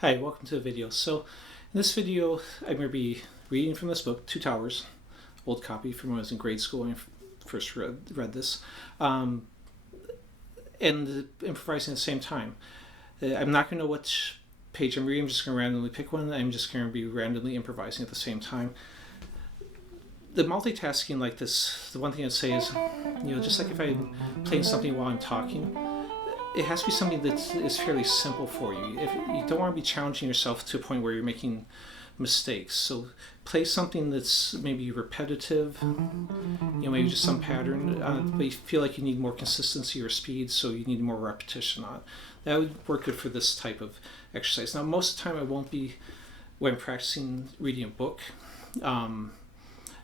Hi, welcome to the video. So in this video, I'm going to be reading from this book, Two Towers, old copy from when I was in grade school when I first read this, and improvising at the same time. I'm not going to know which page I'm reading. I'm just going to randomly pick one. I'm just going to be randomly improvising at the same time. The multitasking like this, the one thing I'd say is, just like if I'm playing something while I'm talking, it has to be something that is fairly simple for you. If you don't want to be challenging yourself to a point where you're making mistakes, so play something that's maybe repetitive, maybe just some pattern, but you feel like you need more consistency or speed, so you need more repetition on it. That would work good for this type of exercise. Now, most of the time I won't be, when I'm practicing reading a book, and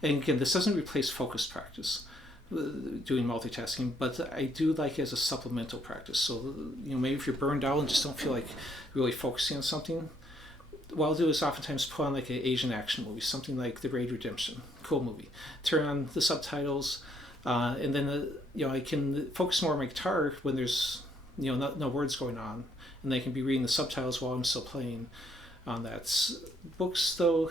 again, this doesn't replace focus practice, doing multitasking, but I do like it as a supplemental practice. So, maybe if you're burned out and just don't feel like really focusing on something, what I'll do is oftentimes put on like an Asian action movie, something like The Raid Redemption, cool movie. Turn on the subtitles, and then I can focus more on my guitar when there's no words going on, and I can be reading the subtitles while I'm still playing on that. Books, though,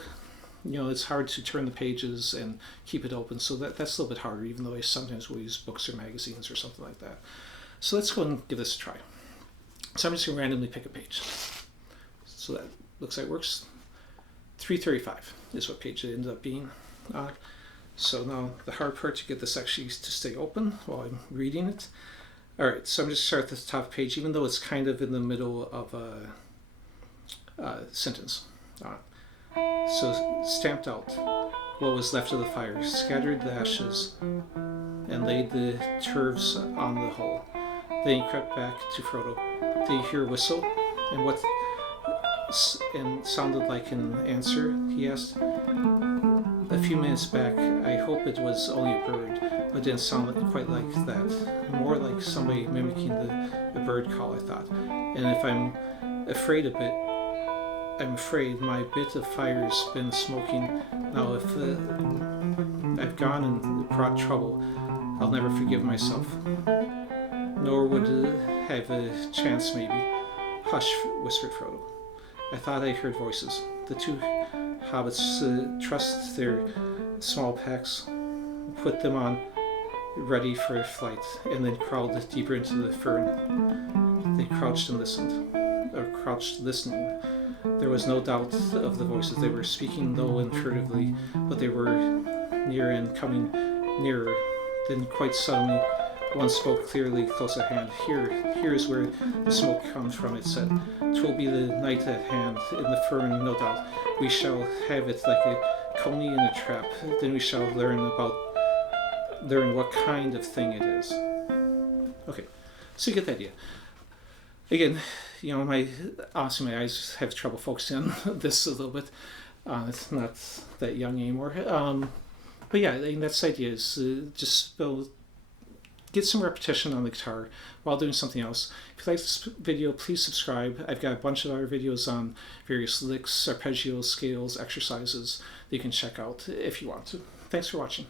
it's hard to turn the pages and keep it open, so that's a little bit harder, even though I sometimes will use books or magazines or something like that. So let's go and give this a try. So I'm just going to randomly pick a page. So that looks like it works. 335 is what page it ended up being. So now the hard part to get this actually to stay open while I'm reading it. All right, so I'm just start at the top page, even though it's kind of in the middle of a sentence. So stamped out what was left of the fire, scattered the ashes, and laid the turves on the hull. Then he crept back to Frodo. Did you hear a whistle? And sounded like an answer, he asked. A few minutes back, I hope it was only a bird, but it didn't sound quite like that. More like somebody mimicking the bird call, I thought. And if I'm afraid of it, I'm afraid my bit of fire's been smoking. Now if I've gone and brought trouble, I'll never forgive myself. Nor would have a chance, maybe. Hush, whispered Frodo. I thought I heard voices. The two hobbits trussed their small packs, put them on, ready for flight, and then crawled deeper into the fern. They crouched and listened, listening. There was no doubt of the voices. They were speaking low and furtively, but they were near and coming nearer. Then quite suddenly, one spoke clearly close at hand. Here is where the smoke comes from, it said. 'Twill be the night at hand, in the fern, no doubt. We shall have it like a coney in a trap. Then we shall learn what kind of thing it is. Okay, so you get the idea. Again, honestly, my eyes have trouble focusing on this a little bit. It's not that young anymore. But yeah, that's the idea, is just get some repetition on the guitar while doing something else. If you like this video, please subscribe. I've got a bunch of other videos on various licks, arpeggios, scales, exercises that you can check out if you want to. Thanks for watching.